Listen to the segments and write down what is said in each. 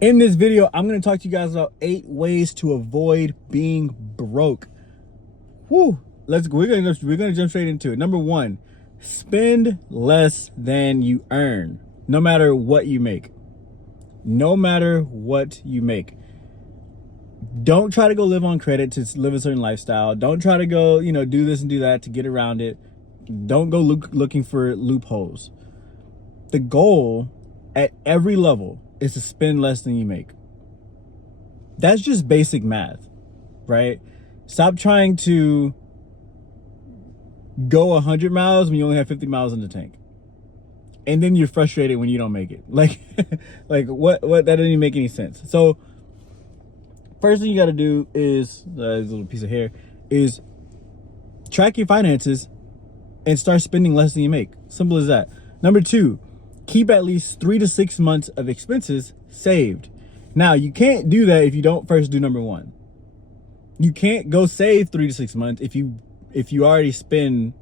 In this video, I'm going to talk to you guys about 8 ways to avoid being broke. Whew. We're gonna jump straight into it. Number 1, spend less than you earn, no matter what you make. No matter what you make. Don't try to go live on credit to live a certain lifestyle. Don't try to go, do this and do that to get around it. Don't go looking for loopholes. The goal at every level is to spend less than you make. That's just basic math, right? Stop trying to go 100 miles when you only have 50 miles in the tank. And then you're frustrated when you don't make it. Like what that doesn't even make any sense. So first thing you got to do is, this little piece of hair, is track your finances and start spending less than you make. Simple as that. Number 2, keep at least 3 to 6 months of expenses saved. Now, you can't do that if you don't first do number 1. You can't go save 3 to 6 months if you already spend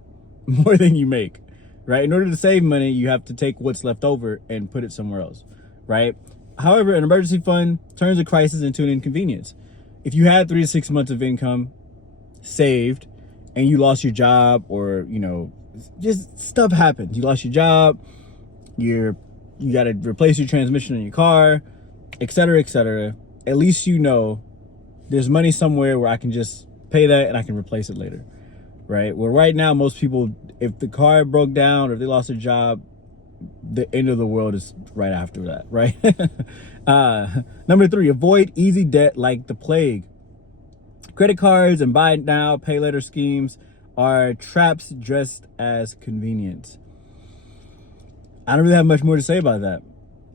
more than you make, right? In order to save money, you have to take what's left over and put it somewhere else, right? However, an emergency fund turns a crisis into an inconvenience. If you had 3 to 6 months of income saved and you lost your job, or, just stuff happened. You lost your job, you got to replace your transmission in your car, etc., etc. At least there's money somewhere where I can just pay that and I can replace it later, right? Well, right now, most people, if the car broke down or if they lost their job, the end of the world is right after that, right? Number 3, avoid easy debt like the plague. Credit cards and buy now, pay later schemes are traps dressed as convenience. I don't really have much more to say about that,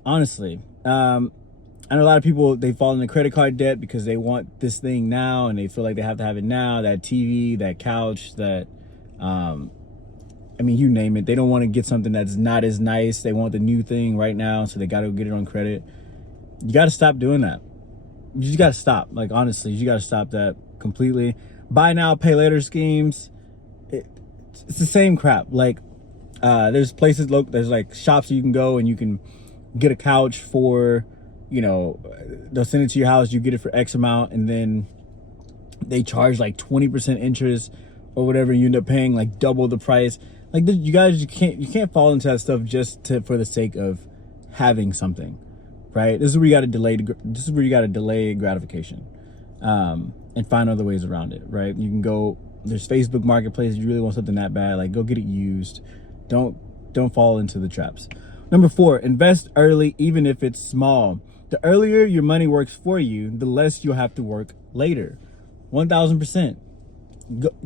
honestly. I know a lot of people, they fall into credit card debt because they want this thing now and they feel like they have to have it now, that TV, that couch, that, you name it. They don't want to get something that's not as nice. They want the new thing right now, so they got to get it on credit. You got to stop doing that. You just got to stop. Like, honestly, you got to stop that completely. Buy now, pay later schemes. It's the same crap. Like, there's places, there's like shops you can go and you can get a couch for, they'll send it to your house. You get it for X amount, and then they charge like 20% interest or whatever. And you end up paying like double the price. Like, you guys, you can't fall into that stuff just for the sake of having something, right? This is where you got to delay gratification, and find other ways around it, right? You can go. There's Facebook Marketplace. If you really want something that bad, like, go get it used. Don't fall into the traps. Number 4, invest early, even if it's small. The earlier your money works for you, the less you'll have to work later. 1000%.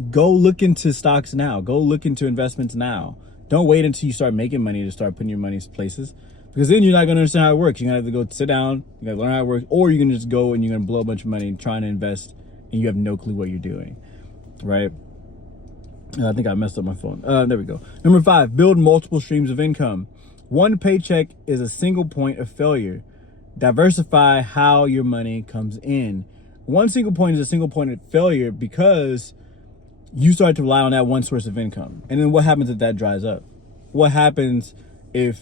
Go look into stocks now. Go look into investments now. Don't wait until you start making money to start putting your money in places, because then you're not going to understand how it works. You're going to have to go sit down, you got to learn how it works, or you're going to just go and you're going to blow a bunch of money trying to invest and you have no clue what you're doing, right? I think I messed up my phone. There we go. Number 5, build multiple streams of income. One paycheck is a single point of failure. Diversify how your money comes in. One single point is a single point of failure because you start to rely on that one source of income. And then what happens if that dries up? What happens if,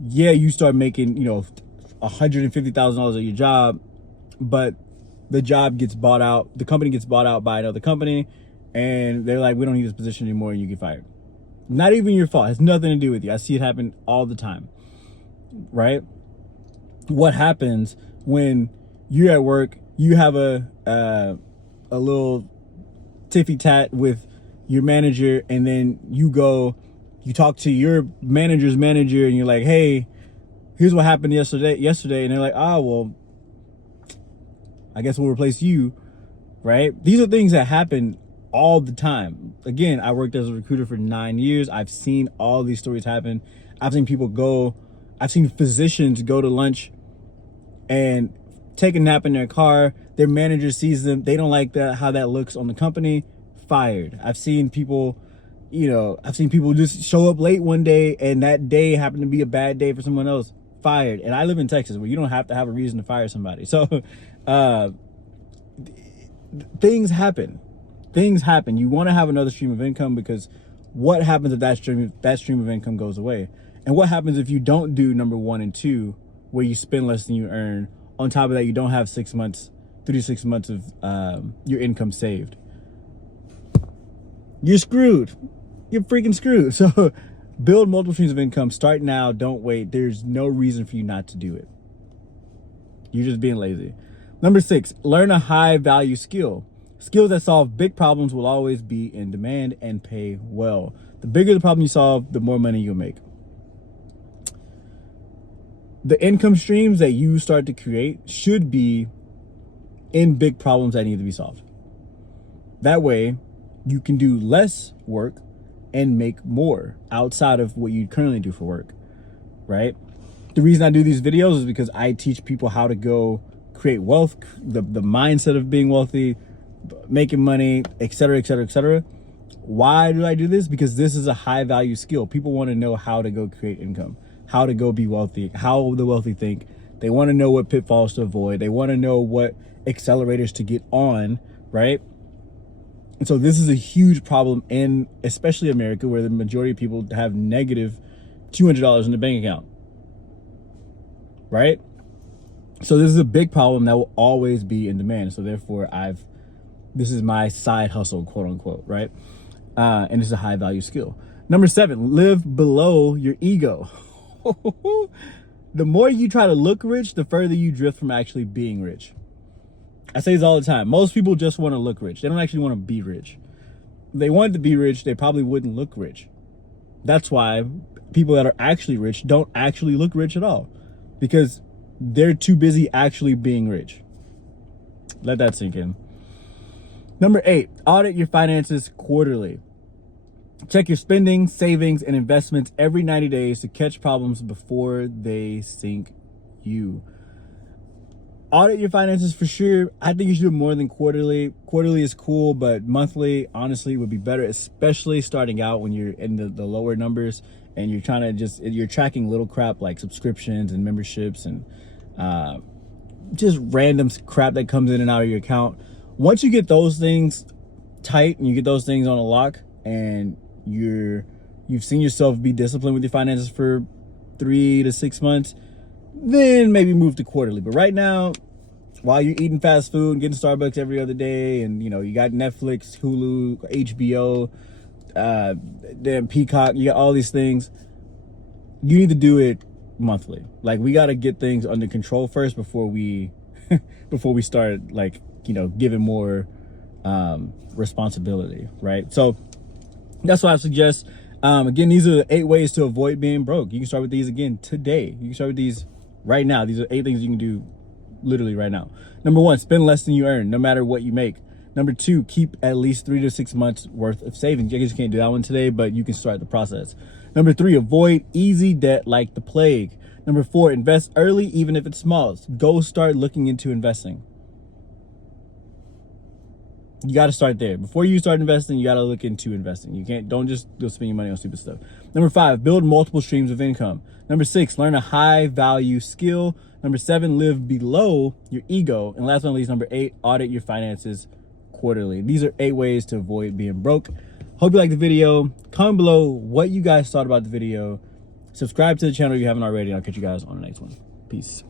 you start making, $150,000 at your job, but the job gets bought out, the company gets bought out by another company, and they're like, we don't need this position anymore, and you get fired. Not even your fault. It has nothing to do with you. I see it happen all the time, right? What happens when you're at work, you have a little tiffy tat with your manager, and then you talk to your manager's manager, and you're like, hey, here's what happened yesterday, and they're like, oh, well, I guess we'll replace you, right? These are things that happen all the time. Again, I worked as a recruiter for 9 years. I've seen all these stories happen. I've seen physicians go to lunch and take a nap in their car. Their manager sees them. They don't like how that looks on the company. Fired. I've seen people just show up late one day and that day happened to be a bad day for someone else. Fired. And I live in Texas, where you don't have to have a reason to fire somebody. So things happen. You want to have another stream of income, because what happens if that stream of income goes away? And what happens if you don't do number 1 and 2, where you spend less than you earn, on top of that, you don't have 6 months, 3 to 6 months of your income saved, you're screwed. You're freaking screwed. So build multiple streams of income. Start now. Don't wait. There's no reason for you not to do it. You're just being lazy. Number 6, learn a high value skill. Skills that solve big problems will always be in demand and pay well. The bigger the problem you solve, the more money you'll make. The income streams that you start to create should be in big problems that need to be solved. That way, you can do less work and make more outside of what you currently do for work, right? The reason I do these videos is because I teach people how to go create wealth, the mindset of being wealthy, making money, etc., etc., etc. Why do I do this? Because this is a high value skill. People want to know how to go create income, how to go be wealthy, how the wealthy think. They want to know what pitfalls to avoid. They want to know what accelerators to get on, right? And so this is a huge problem in especially America, where the majority of people have negative $200 in the bank account, right? So this is a big problem that will always be in demand. So therefore, this is my side hustle, quote unquote, right? And it's a high value skill. Number 7, live below your ego. The more you try to look rich, the further you drift from actually being rich. I say this all the time. Most people just want to look rich. They don't actually want to be rich. If they wanted to be rich, they probably wouldn't look rich. That's why people that are actually rich don't actually look rich at all, because they're too busy actually being rich. Let that sink in. Number 8, audit your finances quarterly. Check your spending, savings, and investments every 90 days to catch problems before they sink you. Audit your finances for sure. I think you should do more than quarterly. Quarterly is cool, but monthly, honestly, would be better, especially starting out when you're in the lower numbers and you're trying to you're tracking little crap like subscriptions and memberships and just random crap that comes in and out of your account. Once you get those things tight and you get those things on a lock, and you've seen yourself be disciplined with your finances for 3 to 6 months, then maybe move to quarterly. But right now, while you're eating fast food and getting Starbucks every other day, and you got Netflix, Hulu, HBO, damn Peacock, you got all these things, you need to do it monthly. Like, we got to get things under control first before we start giving more responsibility, right? So that's what I suggest. Again, these are the 8 ways to avoid being broke. You can start with these again today. You can start with these right now. These are 8 things you can do literally right now. Number 1, spend less than you earn, no matter what you make. Number 2, keep at least 3 to 6 months worth of savings. I guess you can't do that one today, but you can start the process. Number 3, avoid easy debt like the plague. Number 4, invest early, even if it's small. Go start looking into investing. You got to start there. Before you start investing, you got to look into investing. Don't just go spend your money on stupid stuff. Number 5, build multiple streams of income. Number 6, learn a high value skill. Number 7, live below your ego. And last but not least, number 8, audit your finances quarterly. These are 8 ways to avoid being broke. Hope you liked the video. Comment below what you guys thought about the video. Subscribe to the channel if you haven't already, and I'll catch you guys on the next one. Peace.